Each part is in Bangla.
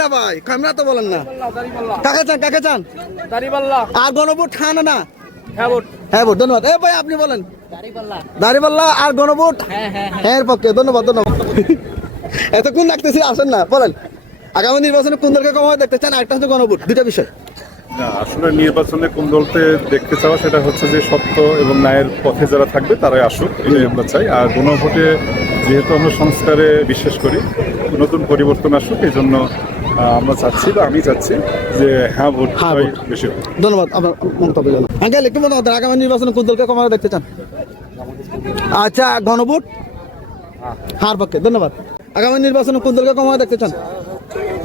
না ভাই, ক্যামেরা তো বলেন না। কাকে চান? আর গণভোট হ্যাঁ না? হ্যাঁ ভোট, ধন্যবাদ। ভাই আপনি বলেন। দাড়িপাল্লা আর গণভোট হ্যাঁ পক্ষে, ধন্যবাদ। এতক্ষণ লাগতেছি, আসেন না, বলেন আগামী নির্বাচনে কোন দলকে ক্ষমতা দেখতে চান? আরেকটা হচ্ছে গণভোট, দুইটা বিষয়। না, আসলে নির্বাচনে কোন দলকে দেখতে চাওয়া সেটা হচ্ছে যে সত্য এবং ন্যায়ের পথে যারা থাকবে তারাই আসুক, এটাই আমরা চাই। আর গণভোটে যেহেতু আমরা সংস্কারে বিশ্বাস করি, নতুন পরিবর্তন আসুক, এই জন্য আমরা চাচ্ছি বা আমি চাচ্ছি যে হ্যাঁ ভোট বেশি হোক। ধন্যবাদ আপনার মন্তব্য জন্য। আঙ্কেল একটু মতামত দেন, আগামী নির্বাচনে কোন দলকে ক্ষমতা দেখতে চান? আচ্ছা, গণভোট হার পক্ষে, ধন্যবাদ। আগামী নির্বাচনে কোন দলকে ক্ষমতা দেখতে চান?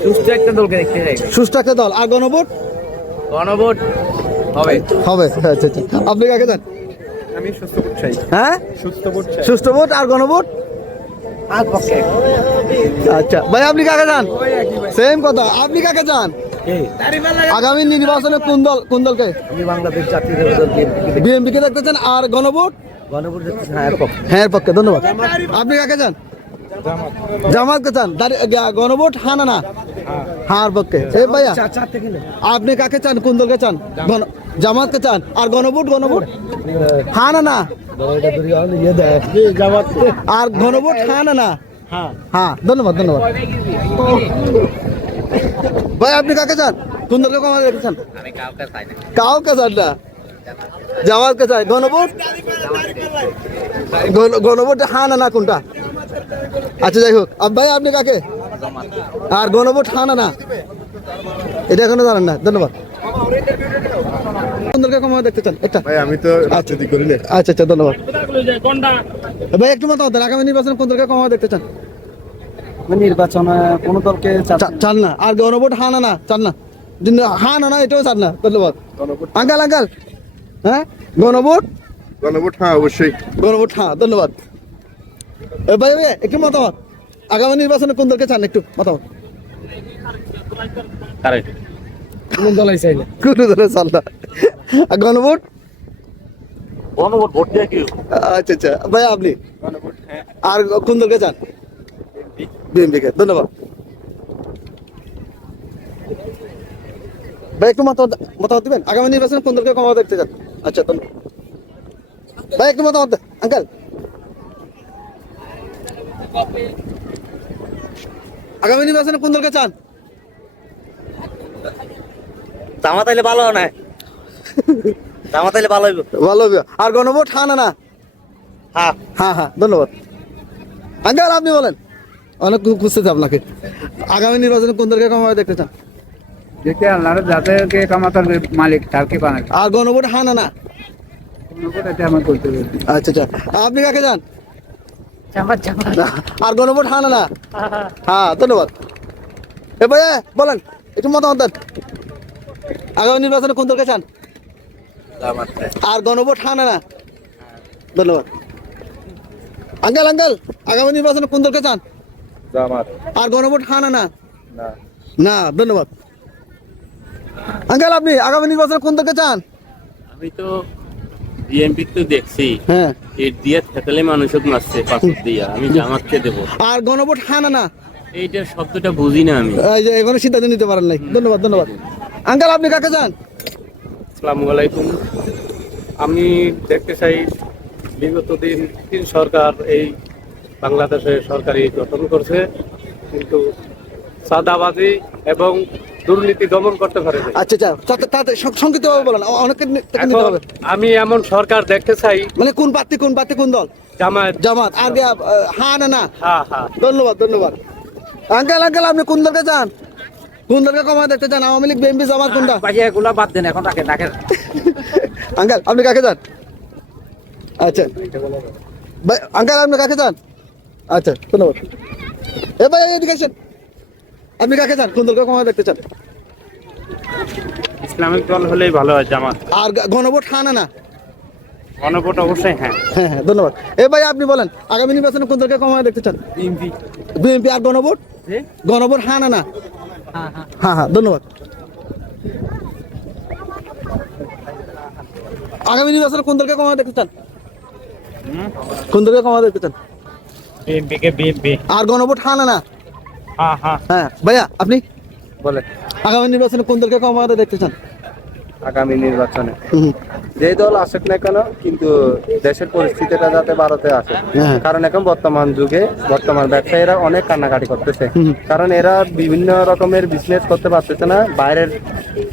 সুস্থ একটা দলকে দেখতে চাই। সুষ্ঠু একটা দল। আর গণভোট গণভোট হবে। আচ্ছা আচ্ছা, আপনি কাকে চান? আমি সুস্থ ভোট চাই। হ্যাঁ, সুষ্ঠু ভোট। আর গণভোট আর পক্ষে। আচ্ছা ভাই, আপনি কাকে চান? সেম কথা, আপনি কাকে চান? আগামী নির্বাচনে কোন দলকে? আমি বাংলাদেশ জাতীয় দল বিএনপি কে দেখতে চান। আর গণভোট গণভোট দেখতে চাই আর পক্ষে। হ্যাঁ পক্ষে, ধন্যবাদ। আপনি কাকে চান? জামাতকে চান। গণভোট হ্যাঁ না? হ্যাঁ পক্ষে। ভাইয়া আপনি কাকে চান? কোন দলকে চান? জামাতকে চান। আর গণভোট হ্যাঁ না? আর গণভোট হ্যাঁ না? হ্যাঁ, ধন্যবাদ। ভাই আপনি কাকে চান? কোন দলকে ক্ষমতা দেখতে চান? কাউকে চান না, জামাতকে চাই। গণভোট হ্যাঁ না কোনটা? আচ্ছা যাই হোক, ভাই আপনি কাকে? আর গণভোট হ্যাঁ না? এটা এখনো জানেন না, ধন্যবাদ। কোন দলকে ক্ষমতা দেখতে চান? এটা ভাই আমি তো রাজনীতি করি না। আচ্ছা, ধন্যবাদ। ভাই একটু মতামত দেন, আগামী নির্বাচনে কোন দলকে ক্ষমতা দেখতে চান? নির্বাচনে কোন দলকে চান না। আর গণভোট হ্যাঁ না চান না? হ্যাঁ না এটাও চান না, ধন্যবাদ। আঙ্কাল হ্যাঁ, গণভোট হ্যাঁ অবশ্যই। গণভোট হ্যাঁ, ধন্যবাদ। ভাই একটু মতামত, আগামী নির্বাচনে কোন দলকে চান? একটু মতামত। কোন দলাই চাই না। কোন দলে চান না? গণভোট ভোট দিয়ে কি? আচ্ছা ভাই আপনি? আর কোন দলকে চান? বিএনপি কে, ধন্যবাদ। ভাই একটু মতামত দিবেন, আগামী নির্বাচনে কোন দলকে ক্ষমতা দেখতে চান? আচ্ছা, ধন্যবাদ। ভাই একটু মতামত দেন, আঙ্কেল আগামী নির্বাচনে কোন দলকে চান? জামাত আইলে ভালো না? জামাত আইলে ভালো হইব। ভালো হবে। আর গণভোট হ্যাঁ না? হ্যাঁ, ধন্যবাদ। আঙ্কেল আপনি বলেন, অনেক খুঁজতেছে আপনাকে। আগামী নির্বাচনে কোন দলকে ক্ষমতা দেখতে চান? দেখে আল্লাহর যাদেরকে কামাতার মালিক তারকে বানায়। আর গণভোট হ্যাঁ না? এটা আমার করতে হবে। আচ্ছা, আপনি কাকে চান? আর গণভোট হ্যাঁ না? হ্যাঁ, ধন্যবাদ। ভাই বলেন, একটু মতামত দেন, আগামী নির্বাচনে কোন দলকে চান? আর গণভোট হ্যাঁ না? ধন্যবাদ। আঙ্কেল আগামী নির্বাচনে কোন দলকে চান? জামাত। আর গণভোট হ্যাঁ না? না, ধন্যবাদ। আঙ্কেল আপনি আগামী নির্বাচনে কোন দলকে চান? আমি তো বিএনপি তো দেখছি, হ্যাঁ, এর দিয়ে থাকলে মানুষক মারছে পাথর দিয়া, আমি জামাতকে দেবো। আর গণভোট হ্যাঁ না? এইটার শব্দটা বুঝি না আমি। এই যে এখনো সিদ্ধান্ত নিতে পারেন নাই, ধন্যবাদ। আঙ্কেল আপনি কাকে চান? আসসালামু আলাইকুম। আমি দেখতে চাই বিগত দিন সরকার এই বাংলাদেশে সরকারি গঠন করছে, কিন্তু চাঁদাবাজি এবং দুর্নীতি দমন করতে পারে না। আচ্ছা, সংক্ষিপ্ত ভাবে বলেন, অনেকে নিতে হবে। আমি এমন সরকার দেখতে চাই, মানে কোন প্রার্থী কোন দল? জামাত। আর হ্যাঁ না? হ্যাঁ। ধন্যবাদ। আঙ্কেল আপনি কোন দলকে চান? কোন দলকে ক্ষমতা দেখতে চান? আওয়ামী লীগ, বিএনপি, জামাত, কোনটা? এগুলা বাদ দেন, এখন রাখেন। আঙ্কেল আপনি কাকে চান? আচ্ছা ভাই, আঙ্কেল আপনি কাকে চান? আচ্ছা, ধন্যবাদ। ভাই এদিকে আসেন, আপনি কাকে চান? কোন দলকে ক্ষমতা দেখতে চান? ইসলামিক দল হলেই ভালো হয়, জামাত। আর গণভোট হ্যাঁ না? গণভোট অবশ্যই হ্যাঁ। ধন্যবাদ। ভাই আপনি বলেন, আগামী নির্বাচনে কোন দলকে ক্ষমতা দেখতে চান? বিএনপি। আর গণভোট হ্যাঁ না? হ্যাঁ, ধন্যবাদ। আগামী নির্বাচনে কোন দলকে ক্ষমতা দেখতে চান? কোন দলকে ক্ষমতা দেখতে চান? বিএনপি। আর গণভোট হ্যাঁ না? হ্যাঁ। ভাইয়া আপনি? বলে আগামী নির্বাচনে কোন দলকে ক্ষমতায় দেখতে চান? আগামী নির্বাচনে হুম। যে দল আসুক না কেন, কিন্তু দেশের পরিস্থিতিটা যাতে ভারতে আসে। হ্যাঁ। কারণ এখন বর্তমান যুগে বর্তমান ব্যবসায়ীরা অনেক কান্নাকাটি করতেছে, হুম। কারণ এরা বিভিন্ন রকমের বিজনেস করতে পারতেছে না বাইরের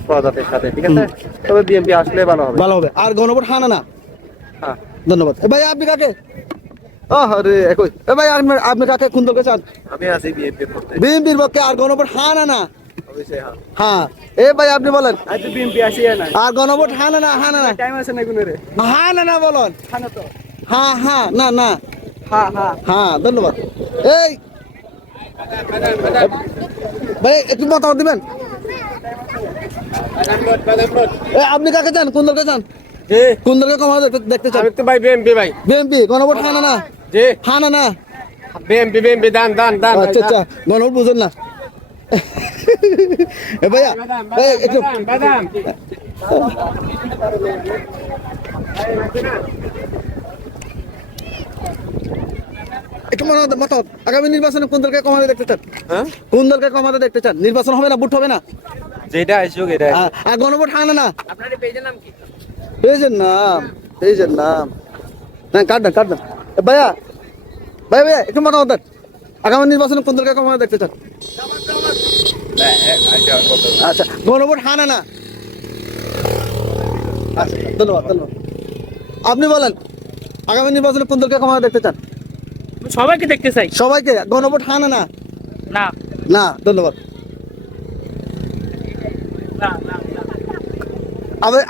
প্রজাতির সাথে, ঠিক আছে। তবে বিএনপি আসলে ভালো হবে। ভালো হবে। আর গণভোট হানা না? হ্যাঁ। ধন্যবাদ। ভাই আপনি কাকে? আরে একই। ভাই আপনি কাকে কোন দলকে চান? আমি আছি বিএনপি করতে। বিএনপির পক্ষে। আর গণভোট হানা না? অবশ্যই হ্যাঁ। হ্যাঁ। ভাই আপনি বলেন। আজ বিএনপি আসি না, আর গণভোট হানা না? হানা না? টাইম আছে না গুনে রে। হানা না বলুন। খানা তো হ্যাঁ হ্যাঁ না না হ্যাঁ হ্যাঁ। হ্যাঁ ধন্যবাদ। এই ভাই একটু মতামত দিবেন। আপনি কাকে চান? কোন দলকে চান? কোন দলকে ক্ষমতা দেখতে চান? আমি তো ভাই বিএনপি ভাই। বিএনপি। গণভোট হানা না? জি হানা না? বিএনপি দান দান দান। আচ্ছা আচ্ছা গণভোট বুঝেন না? ভাইয়া ভাই একটু বাদাম একটু মতামত। আগামী নির্বাচনে কোন দলকে ক্ষমতা দেখতে চান? হ্যাঁ, কোন দলকে ক্ষমতা দেখতে চান? নির্বাচন হবে না, ভোট হবে না? যেটা আসুক এটা। আর গণভোট হানা না? আপনার পেজের নাম কি? পেজের নাম? পেজের নাম না, কাট দেন কাট দেন। ভাইয়া ভাইয়া একটু মতামত দেন। আগামী নির্বাচনে কোন দলকে ক্ষমতা দেখতে চান? আচ্ছা গণভোট হানা না? আচ্ছা ধন্যবাদ ধন্যবাদ। আপনি বলেন আগামী নির্বাচনে কোন দলকে ক্ষমতা দেখতে চান? সবাইকে দেখতে চাই। সবাইকে। গণভোট হানা না? না না ধন্যবাদ।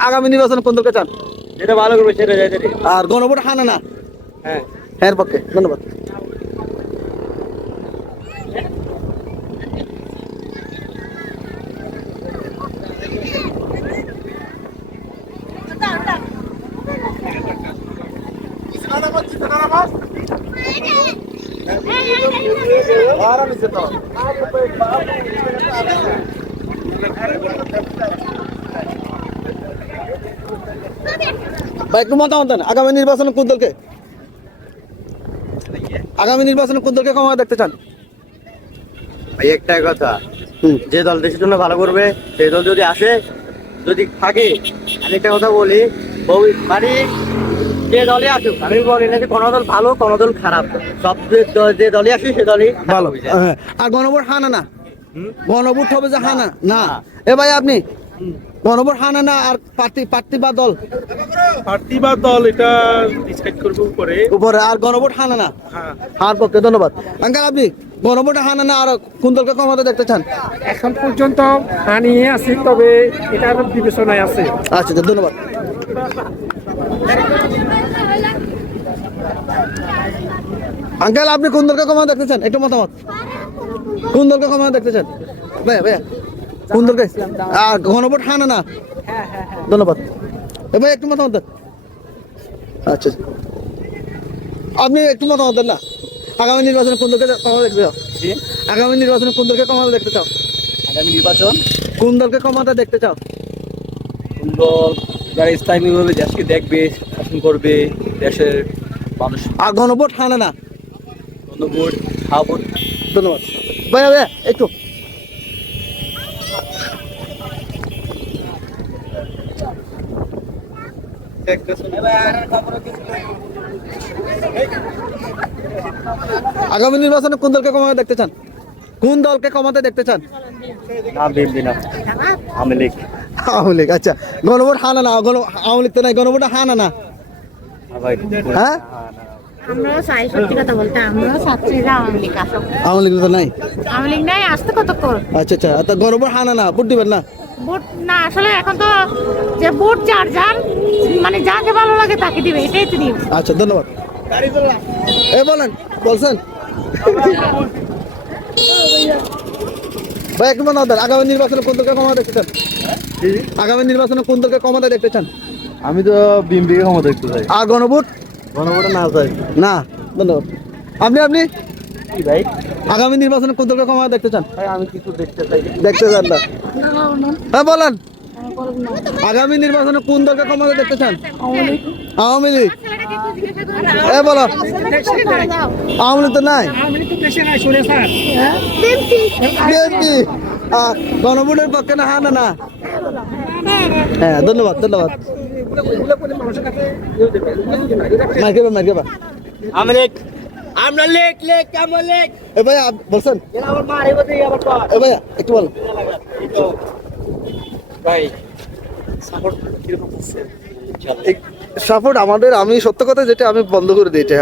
আগামী নির্বাচনে কোন দলকে চান? যেটা ভালো করবে সেটা যাই। আর গণভোট হানা না? হ্যাঁ। হ্যাঁ পক্ষে। ধন্যবাদ। ভাই একটু মতামত দেন। আগামী নির্বাচনে কোন দলকে ক্ষমতা দেখতে চান? ভাই একটাই কথা, হুম। যে দল দেশের জন্য ভালো করবে সেই দল যদি আসে, যদি থাকে। আমি একটা কথা বলি, মানে যে দলই আসুক, আমি বলি না যে কোনো দল ভালো কোনো দল খারাপ। সব যে দলই আসে সে দলই ভালো। ভালো। হ্যাঁ। আর গণভোট হানা না? গণভোট হবে যে হানা না? ভাই আপনি গণভোট হানা না? আর প্রার্থী বা দল? প্রার্থী বা দল এটা ডিসাইড করবো উপরে। উপরে। আর গণভোট হানা না? হার পক্ষে। ধন্যবাদ। আঙ্কাল আপনি গণভোট হানা না আর কোন দলকে ক্ষমতা দেখতে চান? এখন পর্যন্ত হানিয়ে আছি, তবে এটার বিবেচনায় আছে। আচ্ছা আচ্ছা ধন্যবাদ। আঙ্কাল আপনি কোন দলকে ক্ষমতা দেখতে চান? একটু মতামত। কোন দলকে ক্ষমতা দেখতে চান? ভাইয়া ভাইয়া কোন দলকে? আর গণভোট হানা না? ধন্যবাদ। ভাই একটু মতামত দেন। আচ্ছা আপনি একটু মতামত দেন না। আগামী নির্বাচনে কোন দলকে ক্ষমতা দেখতে চাও? আগামী নির্বাচনে কোন দলকে ক্ষমতা দেখতে চাও? আগামী নির্বাচন কোন দলকে ক্ষমতা দেখতে চাও? দল যারা স্থায়ীভাবে দেশকে দেখবে, শাসন করবে, দেশের মানুষ আর গণভোট হানা না? ভোট খাওয়া ভোট। ধন্যবাদ। ভাইয়া ভাইয়া একটু আগামী নির্বাচনে কোন দলকে ক্ষমতা দেখতে চান? কোন দলকে ক্ষমতা দেখতে চান? না বিএনপি না, আওয়ামী লীগ। আওয়ামী লীগ। আচ্ছা গণভোট হানা না? আওয়ামী লীগ তো নাই, গণভোট হানা না? হ্যাঁ আমরাও চাই, সত্যি কথা বলতে আমরাও চাচ্ছি যে আওয়ামী লীগ আসুক। আওয়ামী লীগ তো নাই। আওয়ামী লীগ নাই, আসতে কতক্ষণ। আচ্ছা আচ্ছা তা গণভোট হানা না? ভোট দিবেন না? ভোট না, আসলে এখন তো যে ভোট যার যার মানে যাকে ভালো লাগে তাকে দিবে, এটাই তো নিয়ম। আচ্ছা ধন্যবাদ। বলেন বলছেন ভাই একটু মনে দেন। আগামী নির্বাচনে কোন দলকে ক্ষমতা দেখতে চান? আগামী নির্বাচনে কোন দলকে ক্ষমতা দেখতে চান? আমি তো বিএনপি কে ক্ষমতা দেখতে চাই। আর গণভোট? গণভোটে না চাই। না ধন্যবাদ। আপনি কি ভাই? আগামী নির্বাচনে কোন দলকে ক্ষমতা দেখতে চান? ভাই আমি কিছু দেখতে চাই। দেখতে চান না? হ্যাঁ বলেন আগামী নির্বাচনে কোন দলকে ক্ষমতা দেখতে চান? আওয়ামী লীগ। বলো আওয়ামী লীগ তো নাই। বিএনপি। গণভোটের পক্ষে না হ্যাঁ না না হ্যাঁ ধন্যবাদ ধন্যবাদ মার্কেবা আমরা লেখ কেমন লেখ এ ভাইয়া বলছেন আমার মারে বসে আবার পর এ ভাইয়া একটু বল ভাই সাপোর্ট কিরকম হচ্ছে সাপোর্ট আমাদের আমি সত্য কথা যেটা আমি বন্ধ করে দিই এটা